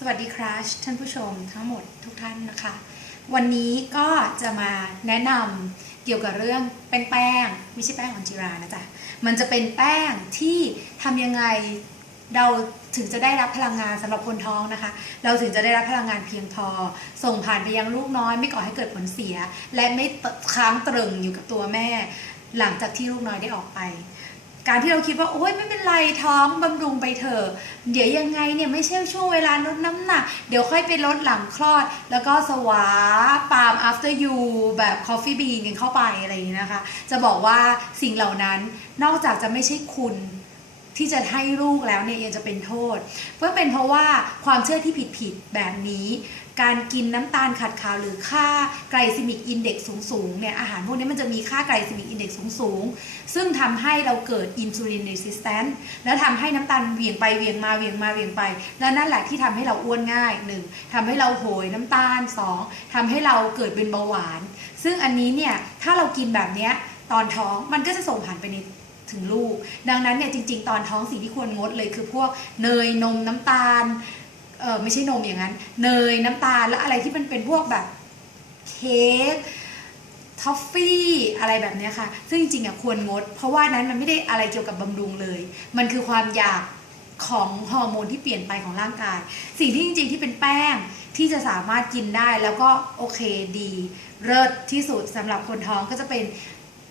สวัสดีครับท่านผู้ชมทั้งหมดทุกท่านนะคะ วันนี้ก็จะมาแนะนำเกี่ยวกับเรื่องแป้งแป้งไม่ใช่แป้งออนจิรานะจ๊ะมันจะเป็นแป้งที่ทำยังไงเราถึงจะได้รับพลังงานสำหรับคนท้องนะคะ เราถึงจะได้รับพลังงานเพียงพอ ส่งผ่านไปยังลูกน้อย ไม่ก่อให้เกิดผลเสีย และไม่ค้างตรึงอยู่กับตัวแม่ หลังจากที่ลูกน้อยได้ออกไป การที่เราคิดว่าโอ๊ยไม่เป็นไรท้องบำรุงไปเถอะเดี๋ยวยังไงเนี่ยไม่ใช่ช่วงเวลาลดน้ำหนัก เดี๋ยวค่อยไปลดหลังคลอด แล้วก็สวาปาล์ม after you แบบ coffee bean กันเข้าไปอะไรอย่างนี้นะคะ จะบอกว่าสิ่งเหล่านั้นนอกจากจะไม่ใช่คุณ ที่จะให้ลูกแล้วเนี่ยยังจะเป็นโทษ เพื่อเป็นเพราะว่าความเชื่อที่ผิดๆแบบนี้ การกินน้ำตาลขัดขาวหรือค่าไกลซิมิกอินเด็กซ์สูงๆเนี่ยอาหารพวกนี้มันจะมีค่าไกลซิมิกอินเด็กซ์สูงๆ ซึ่งทำให้เราเกิดอินซูลินร i สแตน c ์แล้วทำให้น้ำตาลเวียงไปเวียงมาเวียงมาเวียงไป แล้วนั่นแหละที่ทำให้เราอ้วนง่ายหนึ่งทำให้เราโหยน้ำตาลสองทำให้เราเกิดเป็นเบาหวาน ซึ่งอันนี้เนี่ยถ้าเรากินแบบเนี้ยตอนท้องมันก็จะส่งผ่านไปใน ถึงลูก ดังนั้นเนี่ยจริง ๆ ตอนท้องสิ่งที่ควรงดเลยคือพวกเนยนมน้ำตาลเออไม่ใช่นมอย่างนั้น เนยน้ำตาลและอะไรที่มันเป็นพวกแบบเค้กทอฟฟี่อะไรแบบเนี้ยค่ะ ซึ่งจริงๆอะควรงด เพราะว่านั้นมันไม่ได้อะไรเกี่ยวกับบำรุงเลย มันคือความอยากของฮอร์โมนที่เปลี่ยนไปของร่างกาย สิ่งที่จริงๆที่เป็นแป้งที่จะสามารถกินได้แล้วก็โอเคดี เลิศที่สุดสำหรับคนท้องก็จะเป็น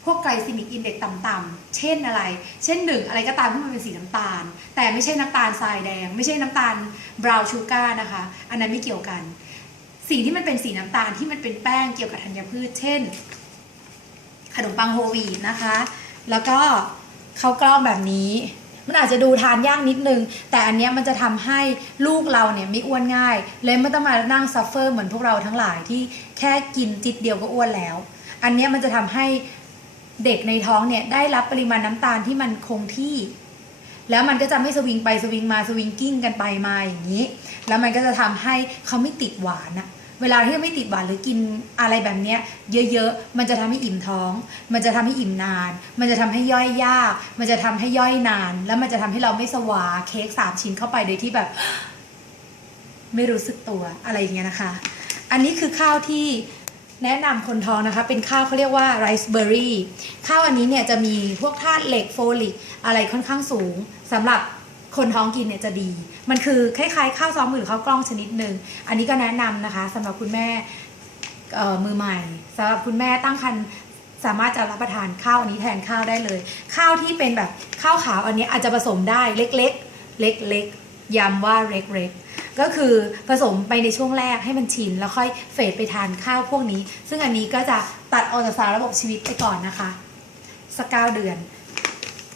พวกไกลซิมิกอินเด็กต่ำๆ เช่นอะไร เช่นหนึ่งอะไรก็ตามที่มันเป็นสีน้ำตาล แต่ไม่ใช่น้ำตาลทรายแดง ไม่ใช่น้ำตาลบราวน์ชูการ์นะคะ อันนั้นไม่เกี่ยวกัน สิ่งที่มันเป็นสีน้ำตาลที่มันเป็นแป้งเกี่ยวกับธัญพืช เช่น ขนมปังโฮวีตนะคะ แล้วก็ข้าวกล้องแบบนี้ มันอาจจะดูทานยากนิดนึง แต่อันเนี้ยมันจะทำให้ลูกเราเนี่ยไม่อ้วนง่าย เลยไม่ต้องมานั่งซัฟเฟอร์เหมือนพวกเราทั้งหลายที่แค่กินจิตเดียวก็อ้วนแล้ว อันเนี้ยมันจะทำให้ เด็กในท้องเนี่ยได้รับปริมาณน้ำตาลที่มันคงที่ แล้วมันก็จะไม่สวิงไปสวิงมาสวิงกิ้งกันไปมาอย่างนี้ แล้วมันก็จะทำให้เขาไม่ติดหวานอะเวลาที่ไม่ติดหวานหรือกินอะไรแบบเนี้ยเยอะๆ มันจะทำให้อิ่มท้อง มันจะทำให้อิ่มนาน มันจะทำให้ย่อยยาก มันจะทำให้ย่อยนาน แล้วมันจะทำให้เราไม่สวาเค้กสามชิ้นเข้าไปโดยที่แบบ ไม่รู้สึกตัวอะไรอย่างเงี้ยนะคะ อันนี้คือข้าวที่ แนะนำคนท้องนะคะ เป็นข้าวเขาเรียกว่าไรซ์เบอร์รี่ข้าวอันนี้เนี่ยจะมีพวกธาตุเหล็กโฟลิกอะไรค่อนข้างสูงสำหรับคนท้องกินเนี่ยจะดี มันคือคล้ายๆข้าวซ้อมมือหรือข้าวกล้องชนิดหนึ่ง อันนี้ก็แนะนำนะคะสำหรับคุณแม่เอ่อมือใหม่สำหรับคุณแม่ตั้งครรภ์สามารถจะรับประทานข้าวอันนี้แทนข้าวได้เลย ข้าวที่เป็นแบบข้าวขาวอันนี้อาจจะผสมได้เล็กๆ เล็กๆย้ำว่าเล็กๆ ก็คือผสมไปในช่วงแรกให้มันชิน แล้วค่อยเฟดไปทานข้าวพวกนี้ ซึ่งอันนี้ก็จะตัดออกจากสารระบบชีวิตไปก่อนนะคะสักเก้าเดือน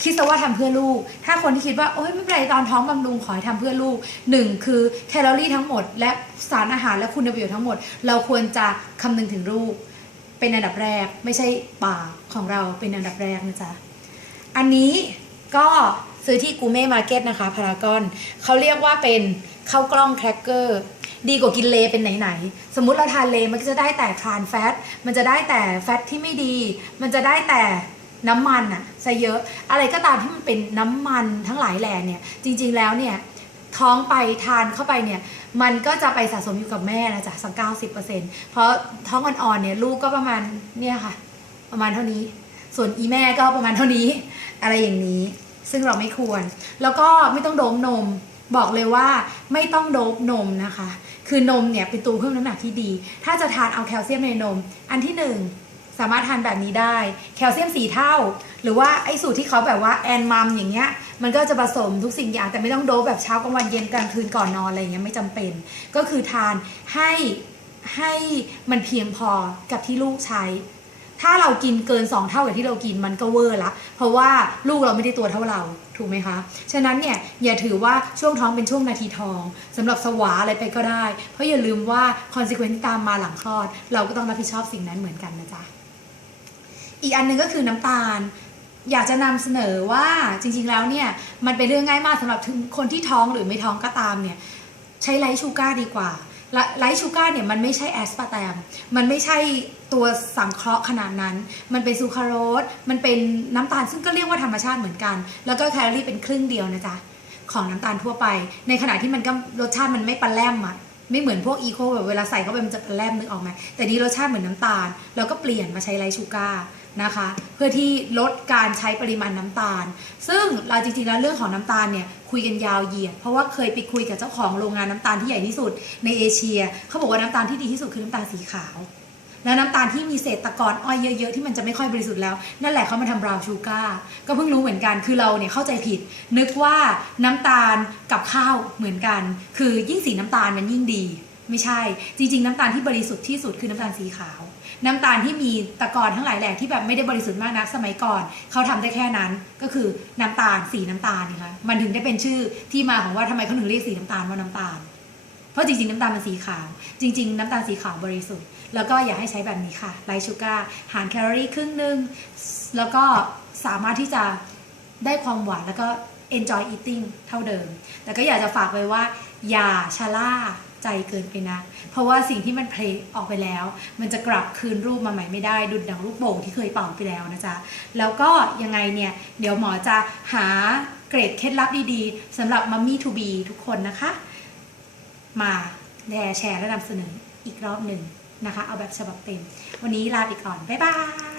คิดซะว่าทำเพื่อลูก ถ้าคนที่คิดว่าโอ๊ยไม่เป็นไรตอนท้องบำรุงขอให้ทำเพื่อลูกหนึ่งคือแคลอรี่ทั้งหมด และสารอาหารและคุณประโยชน์ทั้งหมด เราควรจะคำนึงถึงลูก เป็นอันดับแรกไม่ใช่ปากของเราเป็นอันดับแรกนะจ๊ะอันนี้ก็ซื้อที่กูเม่มาร์เก็ตนะคะพารากอนเขาเรียกว่าเป็น ข้าวกล้องแครกเกอร์ดีกว่ากินเลเป็นไหนๆ สมมุติเราทานเลมันก็จะได้แต่ทรานแฟต มันจะได้แต่แฟตที่ไม่ดี มันจะได้แต่น้ำมันอะซะเยอะ อะไรก็ตามที่มันเป็นน้ำมันทั้งหลายแหล่เนี่ย จริง ๆ แล้วเนี่ยท้องไปทานเข้าไปเนี่ย มันก็จะไปสะสมอยู่กับแม่นะจ๊ะสักเก้าสิบเปอร์เซ็นต์เพราะท้องอ่อนๆเนี่ยลูกก็ประมาณเนี่ยค่ะ ประมาณเท่านี้ ส่วนอีแม่ก็ประมาณเท่านี้ อะไรอย่างนี้ ซึ่งเราไม่ควร แล้วก็ไม่ต้องโดมนม บอกเลยว่าไม่ต้องโดบนมนะคะ คือนมเนี่ยเป็นตัวเพิ่มน้ำหนักที่ดี ถ้าจะทานเอาแคลเซียมในนม อันที่หนึ่งสามารถทานแบบนี้ได้ แคลเซียมสีเท่า หรือว่าไอ้สูตรที่เขาแบบว่าแอนมัมอย่างเงี้ย มันก็จะผสมทุกสิ่งอย่าง แต่ไม่ต้องโดบแบบเช้ากลางวันเย็นกลางคืนก่อนนอนอะไรเงี้ยไม่จำเป็น ก็คือทานให้ให้มันเพียงพอกับที่ลูกใช้ ถ้าเรากินเกิน 2 เท่ากับที่เรากินมันก็เวอร์ละ เพราะว่าลูกเราไม่ได้ตัวเท่าเราถูกไหมคะ ฉะนั้นเนี่ยอย่าถือว่าช่วงท้องเป็นช่วงนาทีทองสำหรับสวาอะไรไปก็ได้ เพราะอย่าลืมว่าคอน e เควนที่ตามมาหลังคลอด เราก็ต้องรับผิดชอบสิ่งนั้นเหมือนกันนะจ๊ะ อีกอันหนึงก็คือน้ำตาล อยากจะนำเสนอว่าจริงๆแล้วเนี่ยมันเป็นเรื่องง่ายมากสำหรับคนที่ท้องหรือไม่ท้องก็ตามเนี่ยใช้ไลท์ชูการ์ดีกว่า ไลท์ชูการ์เนี่ยมันไม่ใช่แอสปาร์ตม มันไม่ใช่ตัวสังเคราะห์ขนาดนั้น มันเป็นซูคราโรส มันเป็นน้ำตาลซึ่งก็เรียกว่าธรรมชาติเหมือนกัน แล้วก็แคลอรี่เป็นครึ่งเดียวนะจ๊ะ ของน้ำตาลทั่วไป ในขณะที่มันก็รสชาติมันไม่ปลแรมอะไม่เหมือนพวกอีโคแบบเวลาใส่เข้าไปมันจะปลแรมนึกออกไหมแต่นี้รสชาติเหมือนน้ำตาลเราก็เปลี่ยนมาใช้ไรซ์ชูการ์ นะคะ เพื่อที่ลดการใช้ปริมาณน้ำตาล ซึ่งเราจริงๆแล้วเรื่องของน้ำตาลเนี่ยคุยกันยาวเหยียด เพราะว่าเคยไปคุยกับเจ้าของโรงงานน้ำตาลที่ใหญ่ที่สุดในเอเชีย เขาบอกว่าน้ำตาลที่ดีที่สุดคือน้ำตาลสีขาว แล้วน้ำตาลที่มีเศษตะกอนอ้อยเยอะๆที่มันจะไม่ค่อยบริสุทธิ์แล้ว นั่นแหละเขามาทำบราวชูการ์ก็เพิ่งรู้เหมือนกันคือเราเนี่ยเข้าใจผิด นึกว่าน้ำตาลกับข้าวเหมือนกัน คือยิ่งสีน้ำตาลมันยิ่งดี ไม่ใช่ จริง ๆ น้ำตาลที่บริสุทธิ์ที่สุดคือน้ำตาลสีขาว น้ำตาลที่มีตะกอนทั้งหลายแหล่ที่แบบไม่ได้บริสุทธิ์มากนักสมัยก่อน เขาทำได้แค่นั้นก็คือน้ำตาลสีน้ำตาลนี่คะมันถึงได้เป็นชื่อที่มาของว่าทำไมเขาถึงเรียกสีน้ำตาลว่าน้ำตาล เพราะจริง ๆ น้ำตาลมันสีขาว จริง ๆ น้ำตาลสีขาวบริสุทธิ์แล้วก็อย่าให้ใช้แบบนี้ค่ะไลท์ชูการ์หารแคลอรี่ครึ่งหนึ่งแล้วก็สามารถที่จะได้ความหวานแล้วก็ enjoy eating เท่าเดิม แต่ก็อยากจะฝากไว้ว่า อย่าชะล่า ใจเกินไปนะ เพราะว่าสิ่งที่มันเพลออกไปแล้ว มันจะกลับคืนรูปมาใหม่ไม่ได้ดุดดังลูกโป่งที่เคยเป่าไปแล้วนะจ๊ะ แล้วก็ยังไงเนี่ย เดี๋ยวหมอจะหาเกรดเคล็ดลับดีๆสำหรับมัมมี่ทูบีทุกคนนะคะ มาแชร์แชร์และนำเสนออีกรอบหนึ่งนะคะ เอาแบบฉบับเต็ม วันนี้ลาไปก่อน บ๊ายบาย